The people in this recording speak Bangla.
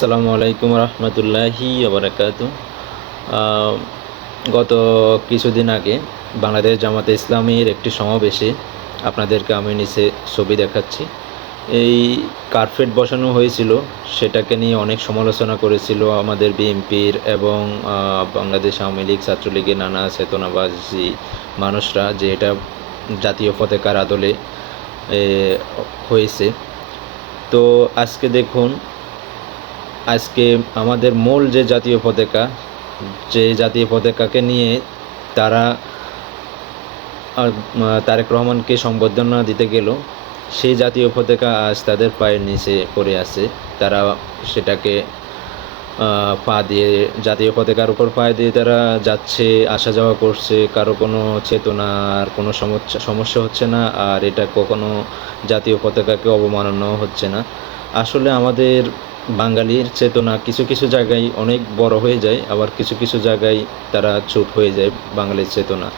আসসালামু আলাইকুম রহমতুল্লাহি আবরাকাত গত কিছুদিন আগে বাংলাদেশ জামাতে ইসলামীর একটি সমাবেশে আপনাদেরকে আমি নিচে ছবি দেখাচ্ছি। এই কার্পেট বসানো হয়েছিল, সেটাকে নিয়ে অনেক সমালোচনা করেছিল আমাদের বিএনপির এবং বাংলাদেশ আওয়ামী লীগ ছাত্রলীগের নানা চেতনাবাসী মানুষরা যে এটা জাতীয় পতাকার আদলে হয়েছে। তো আজকে দেখুন আজকে আমাদের মূল যে জাতীয় পতাকা, যে জাতীয় পতাকাকে নিয়ে তারা তারেক রহমানকে সংবর্ধনা দিতে গেল, সেই জাতীয় পতাকা আজ তাদের পায়ের নিচে পড়ে আছে। তারা সেটাকে পা দিয়ে, জাতীয় পতাকার উপর পায়ে দিয়ে তারা যাচ্ছে, আসা যাওয়া করছে, কারও কোনো চেতনার কোনো সমস্যা সমস্যা হচ্ছে না, আর এটা কখনো জাতীয় পতাকাকে অবমাননাও হচ্ছে না। আসলে আমাদের বাঙালির চেতনা কিছু কিছু জায়গায় অনেক বড় হয়ে যায়, আবার কিছু কিছু জায়গায় তারা চুপ হয়ে যায় বাঙালির চেতনা।